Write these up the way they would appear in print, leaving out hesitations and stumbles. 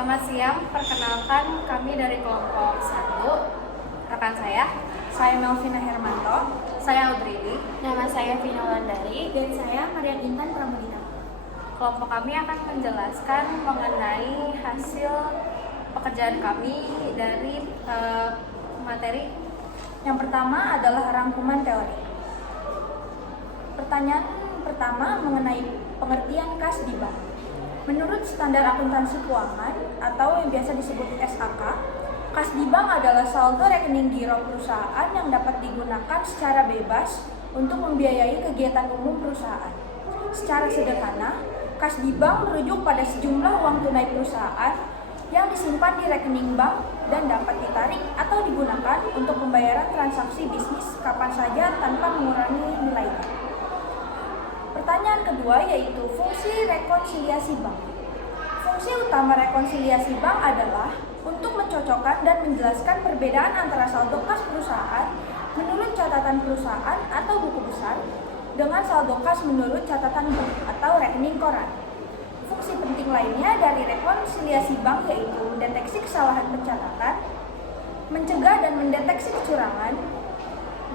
Selamat siang, perkenalkan kami dari kelompok 1. Rekan saya Melvina Hermanto, saya Audrey, Nama saya Vina Wandari dan saya Marian Intan Pramudina. kelompok kami akan menjelaskan mengenai hasil pekerjaan kami dari materi. Yang pertama adalah rangkuman teori. Pertanyaan pertama mengenai pengertian kas di bank. Menurut standar akuntansi keuangan atau yang biasa disebut SAK, kas di bank adalah saldo rekening giro perusahaan yang dapat digunakan secara bebas untuk membiayai kegiatan umum perusahaan. Secara sederhana, kas di bank merujuk pada sejumlah uang tunai perusahaan yang disimpan di rekening bank dan dapat ditarik atau digunakan untuk pembayaran transaksi bisnis kapan saja tanpa mengurangi nilainya. Pertanyaan kedua yaitu fungsi rekonsiliasi bank. Fungsi utama rekonsiliasi bank adalah untuk mencocokkan dan menjelaskan perbedaan antara saldo kas perusahaan menurut catatan perusahaan atau buku besar dengan saldo kas menurut catatan bank atau rekening koran. Fungsi penting lainnya dari rekonsiliasi bank yaitu mendeteksi kesalahan pencatatan, mencegah dan mendeteksi kecurangan,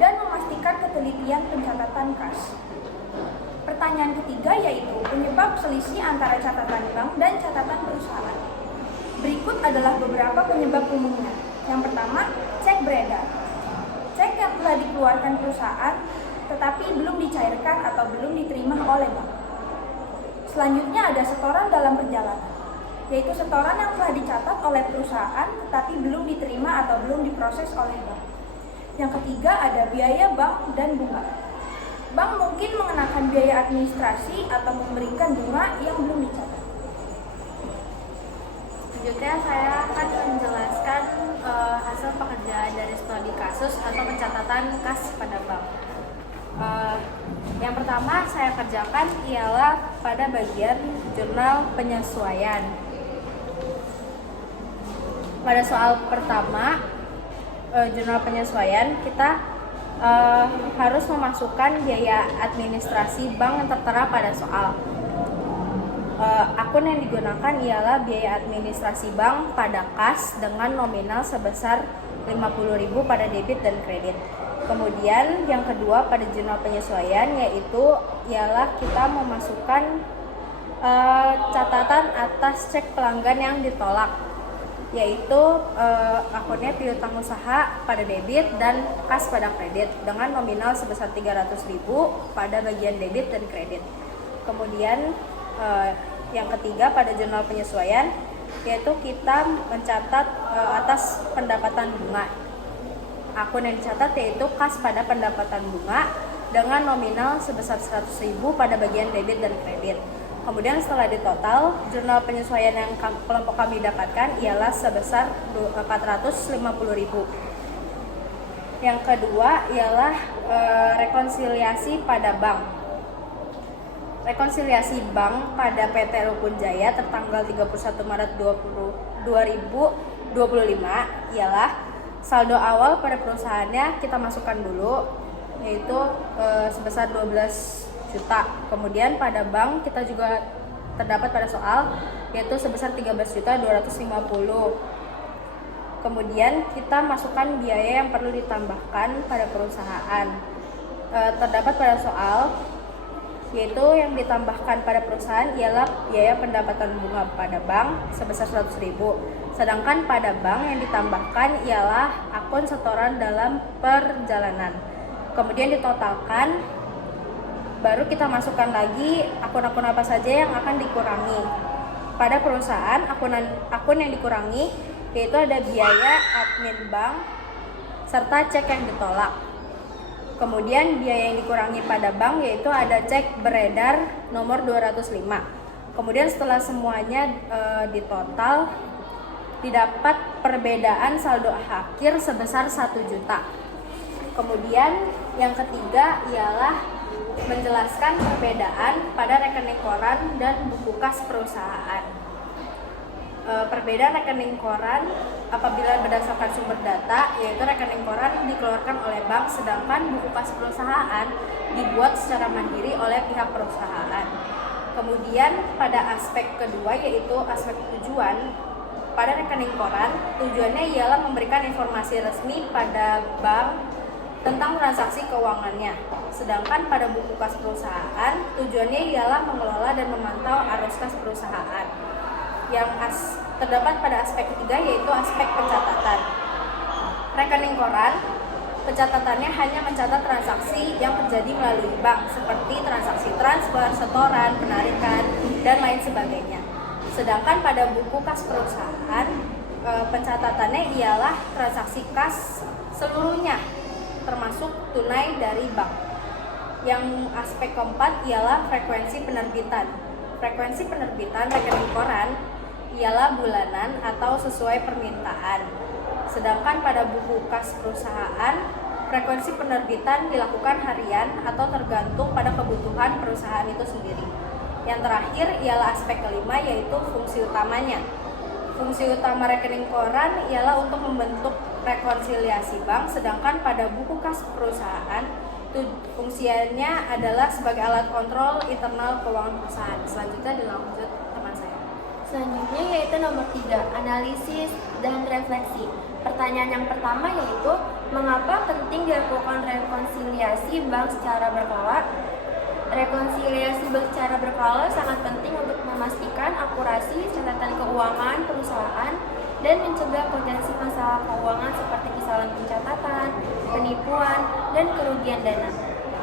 dan memastikan ketelitian pencatatan kas. Pertanyaan ketiga yaitu penyebab selisih antara catatan bank dan catatan perusahaan. Berikut adalah beberapa penyebab umumnya. Yang pertama, cek beredar. Cek yang telah dikeluarkan perusahaan tetapi belum dicairkan atau belum diterima oleh bank. Selanjutnya ada setoran dalam perjalanan, yaitu setoran yang telah dicatat oleh perusahaan tetapi belum diterima atau belum diproses oleh bank. Yang ketiga ada biaya bank dan bunga. Bank mungkin mengenakan biaya administrasi atau memberikan bunga yang belum dicatat. Selanjutnya saya akan menjelaskan hasil pekerjaan dari studi kasus atau pencatatan kas pada bank. Yang pertama saya kerjakan ialah pada bagian jurnal penyesuaian. Pada soal pertama, jurnal penyesuaian, kita harus memasukkan biaya administrasi bank yang tertera pada soal. Akun yang digunakan ialah biaya administrasi bank pada kas dengan nominal sebesar 50.000 pada debit dan kredit. Kemudian yang kedua pada jurnal penyesuaian ialah kita memasukkan catatan atas cek pelanggan yang ditolak, yaitu akunnya piutang usaha pada debit dan kas pada kredit dengan nominal sebesar 300.000 pada bagian debit dan kredit. Kemudian yang ketiga pada jurnal penyesuaian yaitu kita mencatat atas pendapatan bunga. Akun yang dicatat yaitu kas pada pendapatan bunga dengan nominal sebesar 100.000 pada bagian debit dan kredit. Kemudian setelah ditotal, jurnal penyesuaian yang kelompok kami dapatkan ialah sebesar 450.000. Yang kedua ialah rekonsiliasi pada bank. Rekonsiliasi bank pada PT Rukun Jaya tertanggal 31 Maret 2025 ialah saldo awal pada perusahaannya kita masukkan dulu, yaitu sebesar 12 juta. Kemudian pada bank kita juga terdapat pada soal yaitu sebesar 13.250. Kemudian kita masukkan biaya yang perlu ditambahkan pada perusahaan. Terdapat pada soal yaitu yang ditambahkan pada perusahaan ialah biaya pendapatan bunga pada bank sebesar 100.000. Sedangkan pada bank yang ditambahkan ialah akun setoran dalam perjalanan. Kemudian ditotalkan, baru kita masukkan lagi akun-akun apa saja yang akan dikurangi. Pada perusahaan, akun yang dikurangi yaitu ada biaya admin bank serta cek yang ditolak. Kemudian biaya yang dikurangi pada bank yaitu ada cek beredar nomor 205. Kemudian setelah semuanya ditotal, didapat perbedaan saldo akhir sebesar 1 juta. Kemudian yang ketiga ialah menjelaskan perbedaan pada rekening koran dan buku kas perusahaan. Perbedaan rekening koran apabila berdasarkan sumber data, yaitu rekening koran dikeluarkan oleh bank, sedangkan buku kas perusahaan dibuat secara mandiri oleh pihak perusahaan. Kemudian pada aspek kedua yaitu aspek tujuan, pada rekening koran tujuannya ialah memberikan informasi resmi pada bank tentang transaksi keuangannya. Sedangkan pada buku kas perusahaan tujuannya ialah mengelola dan memantau arus kas perusahaan. Yang terdapat pada aspek ketiga yaitu aspek pencatatan. Rekening koran, pencatatannya hanya mencatat transaksi yang terjadi melalui bank seperti transaksi transfer, setoran, penarikan, dan lain sebagainya. Sedangkan pada buku kas perusahaan, pencatatannya ialah transaksi kas seluruhnya, termasuk tunai dari bank. Yang aspek keempat ialah frekuensi penerbitan. Frekuensi penerbitan rekening koran ialah bulanan atau sesuai permintaan. Sedangkan pada buku kas perusahaan, frekuensi penerbitan dilakukan harian atau tergantung pada kebutuhan perusahaan itu sendiri. Yang terakhir ialah aspek kelima yaitu fungsi utamanya. Fungsi utama rekening koran ialah untuk membentuk rekonsiliasi bank, sedangkan pada buku kas perusahaan fungsinya adalah sebagai alat kontrol internal keuangan perusahaan. Selanjutnya dilanjut teman saya. Selanjutnya yaitu nomor 3, analisis dan refleksi. Pertanyaan yang pertama yaitu, mengapa penting dilakukan rekonsiliasi bank secara berkala? Rekonsiliasi bank secara berkala sangat penting untuk memastikan akurasi catatan keuangan perusahaan dan mencegah potensi masalah keuangan seperti kesalahan pencatatan, penipuan, dan kerugian dana.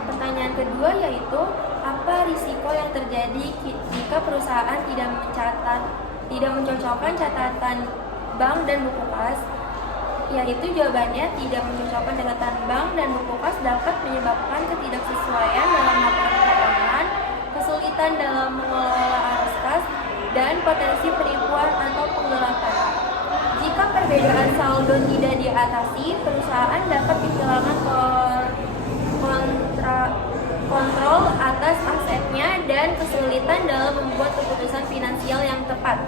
Pertanyaan kedua yaitu, apa risiko yang terjadi jika perusahaan tidak mencocokkan catatan bank dan buku kas? Yaitu jawabannya, tidak mencocokkan catatan bank dan buku kas dapat menyebabkan ketidaksesuaian dalam laporan keuangan, kesulitan dalam mengelola arus kas, dan potensi penipuan atau penggelapan. Jika perbedaan saldo tidak diatasi, perusahaan dapat kehilangan kontrol atas asetnya dan kesulitan dalam membuat keputusan finansial yang tepat.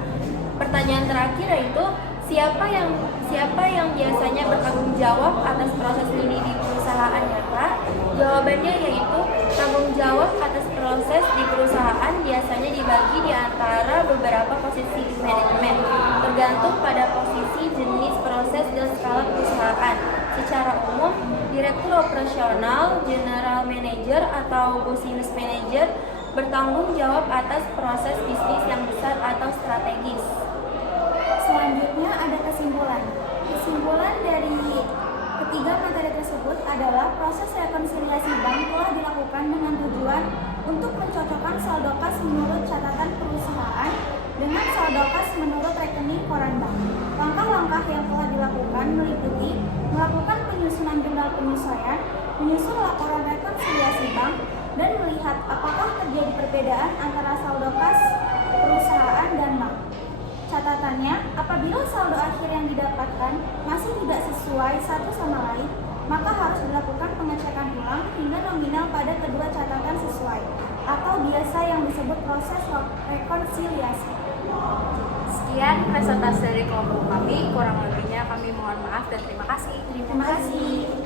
Pertanyaan terakhir yaitu, siapa yang biasanya bertanggung jawab atas proses ini di perusahaan nyata? Jawabannya yaitu, tanggung jawab atas proses di perusahaan biasanya dibagi di antara beberapa posisi di manajemen, tergantung pada posisi, jenis proses, dan skala perusahaan. Secara umum, direktur operasional, general manager, atau business manager bertanggung jawab atas proses bisnis yang besar atau strategis. Selanjutnya ada kesimpulan. Kesimpulan dari ketiga materi tersebut adalah proses rekonsiliasi bank telah dilakukan dengan tujuan untuk mencocokkan saldo kas menurut catatan perusahaan dengan saldo kas menurut rekening koran bank. Langkah-langkah yang telah dilakukan meliputi melakukan penyusunan jurnal penyesuaian, menyusun laporan rekonsiliasi bank, dan melihat apakah terjadi perbedaan antara saldo kas perusahaan dan bank. Catatannya, apabila saldo akhir yang didapatkan masih tidak sesuai satu sama lain, maka harus dilakukan pengecekan ulang hingga nominal pada kedua catatan sesuai, atau biasa yang disebut proses rekonsiliasi. Sekian presentasi dari kelompok kami, kurang lebihnya kami mohon maaf dan terima kasih. Terima kasih.